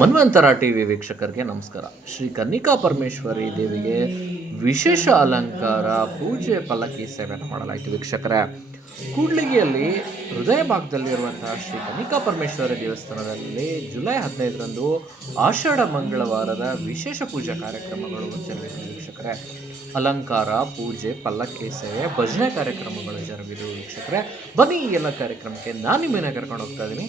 ಮನ್ವಂತರ T V ವೀಕ್ಷಕರಿಗೆ ನಮಸ್ಕಾರ. ಶ್ರೀ ಕನ್ನಿಕಾ ಪರಮೇಶ್ವರಿ ದೇವಿಗೆ ವಿಶೇಷ ಅಲಂಕಾರ, ಪೂಜೆ, ಪಲ್ಲಕ್ಕಿ ಸೇವೆಯನ್ನು ಮಾಡಲಾಯಿತು ವೀಕ್ಷಕರೇ. ಕೂಡ್ಲಿಗೆಯಲ್ಲಿ ಹೃದಯ ಭಾಗದಲ್ಲಿರುವಂತಹ ಶ್ರೀ ಕನ್ನಿಕಾ ಪರಮೇಶ್ವರಿ ದೇವಸ್ಥಾನದಲ್ಲಿ ಜುಲೈ ಹದಿನೈದರಂದು ಆಷಾಢ ಮಂಗಳವಾರದ ವಿಶೇಷ ಪೂಜಾ ಕಾರ್ಯಕ್ರಮಗಳು ಜರುಗಿದೆ ವೀಕ್ಷಕರೇ. ಅಲಂಕಾರ, ಪೂಜೆ, ಪಲ್ಲಕ್ಕಿ ಸೇವೆ, ಭಜನೆ ಕಾರ್ಯಕ್ರಮಗಳು ಜರುಗಿದವು ವೀಕ್ಷಕರೇ. ಬನ್ನಿ ಈ ಎಲ್ಲ ಕಾರ್ಯಕ್ರಮಕ್ಕೆ ನಾನು ನಿಮ್ಮನ್ನ ಕರ್ಕೊಂಡು ಹೋಗ್ತಾ ಇದ್ದೀನಿ.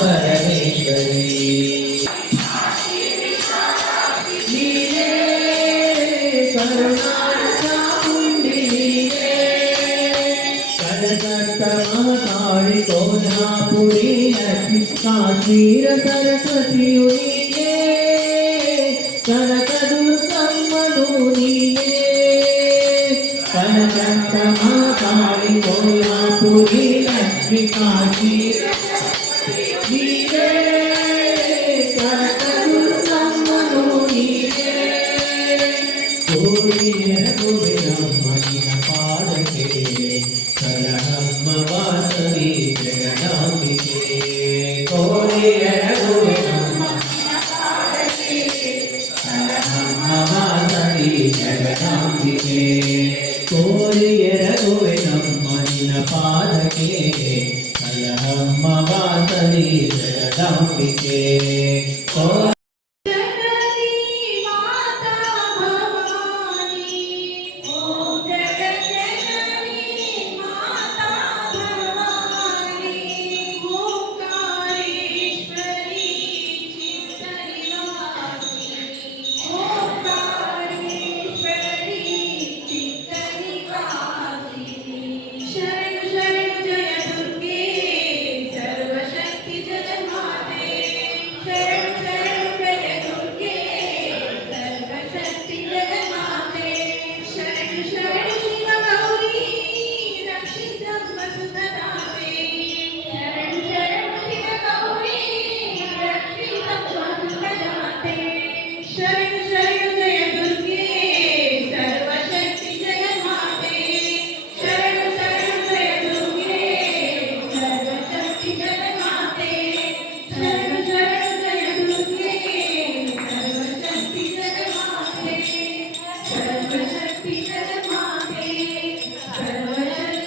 परमेश्वरी लीले करुणाचामुण्डिनीले कनकत्तमकाळि कोल्हापुरी लक्ष्मी काश्मीर सरस्वतीयुनीले కాచి నీవే కనకను నమ్మను నీవే కోరిన పాడకే కలహమ్మ ब्रह्मवासरी जगदम्बिके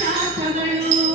ಸಾಥಗಳು